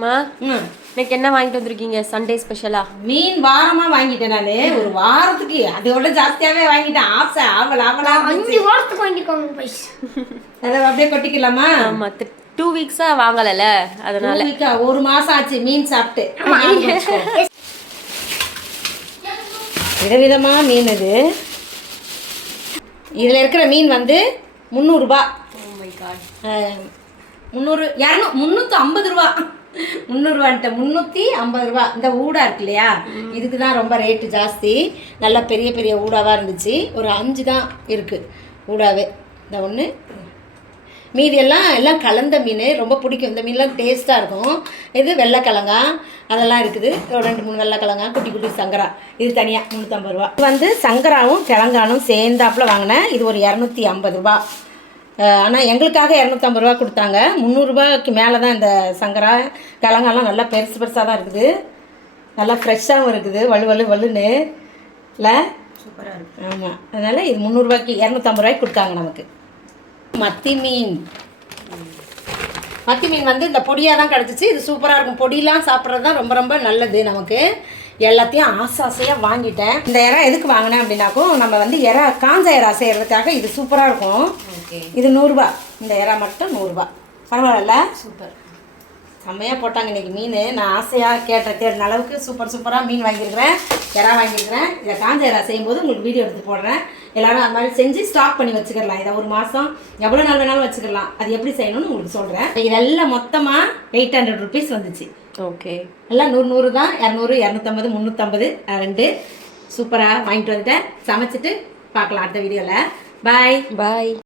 மா இன்னைக்கு என்ன வாங்கிட்டு வந்திருக்கீங்க சண்டே ஸ்பெஷலா? மீன் வாரமா வாங்கிட்டேன் நானு. ஒரு வாரத்துக்கு அதோட ஜாஸ்தியாவே வாங்கிட்டேன். ஆசை ஆவல ஆவலா 5 வாரத்துக்கு வாங்கிருக்காங்க பைஸ். அத அப்படியே கொட்டிக்கலாமா? ஆமா 2 வீக்ஸா வாங்கலல அதனால. ஒரு மாசம் ஆச்சு மீன் சாப்பிட்டு. விதவிதமா மீன் இது. இதுல இருக்கிற மீன் வந்து 300 ரூபாய். Oh my God. 300 350 ரூபா. 300 ரூபான்ட்டு 350 ரூபா. இந்த ஊடா இருக்கு இல்லையா, இதுக்கு தான் ரொம்ப ரேட்டு ஜாஸ்தி. நல்லா பெரிய பெரிய ஊடாவாக இருந்துச்சு. ஒரு 5 தான் இருக்குது ஊடாவே. இந்த ஒன்று மீதி எல்லாம் கலந்த மீன் ரொம்ப பிடிக்கும். இந்த மீன்லாம் டேஸ்ட்டாக இருக்கும். இது வெள்ளைக்கிழங்கா அதெல்லாம் இருக்குது. ஒரு 2-3 வெள்ளைக்கிழங்கா, குட்டி குட்டி சங்கரா. இது தனியாக 350 ரூபா. இது வந்து சங்கராவும் கிழங்கானும் சேர்ந்தாப்பில் வாங்கினேன். இது ஒரு 250 ரூபா. ஆனால் எங்களுக்காக 250 ரூபா கொடுத்தாங்க. 300 ரூபாய்க்கு மேலே தான் இந்த சங்கரா கிழங்காலாம் நல்லா பெருசு பெருசாக தான் இருக்குது. நல்லா ஃப்ரெஷ்ஷாகவும் இருக்குது. வலுன்னு இல்லை, சூப்பராக இருக்குது. ஆமாம், அதனால் இது 300 ரூபாய்க்கு 250 ரூபாய்க்கு கொடுத்தாங்க நமக்கு. மத்தி மீன் வந்து இந்த பொடியாக தான் கிடச்சிச்சு. இது சூப்பராக இருக்கும். பொடியெலாம் சாப்பிட்றது தான் ரொம்ப ரொம்ப நல்லது நமக்கு. எல்லாத்தையும் ஆசையாக வாங்கிட்டேன். இந்த இறா எதுக்கு வாங்கினேன் அப்படின்னாக்கும், நம்ம வந்து காஞ்ச இறா செய்கிறதுக்காக இது சூப்பராக இருக்கும். இது 100 ரூபா. இந்த இறா மட்டும் 100 ரூபா. பரவாயில்ல, சூப்பர். செம்மையாக போட்டாங்க இன்றைக்கி மீன். நான் ஆசையாக தேடின அளவுக்கு சூப்பராக மீன் வாங்கியிருக்கிறேன், இறா வாங்கியிருக்கிறேன். இதை காஞ்ச இறா செய்யும்போது உங்களுக்கு வீடியோ எடுத்து போடுறேன். எல்லோரும் அது மாதிரி செஞ்சு ஸ்டாக் பண்ணி வச்சுக்கலாம். இதை ஒரு மாதம் எவ்வளோ நாள் வேணாலும் வச்சுக்கலாம். அது எப்படி செய்யணும்னு உங்களுக்கு சொல்கிறேன். இதெல்லாம் மொத்தமாக 800 ருபீஸ் வந்துச்சு. ஓகே, எல்லாம் 100 தான். 200, 250, 350 2 சூப்பராக வாங்கிட்டு வந்துட்டேன். சமைச்சிட்டு பார்க்கலாம் அடுத்த வீடியோவில். பாய்.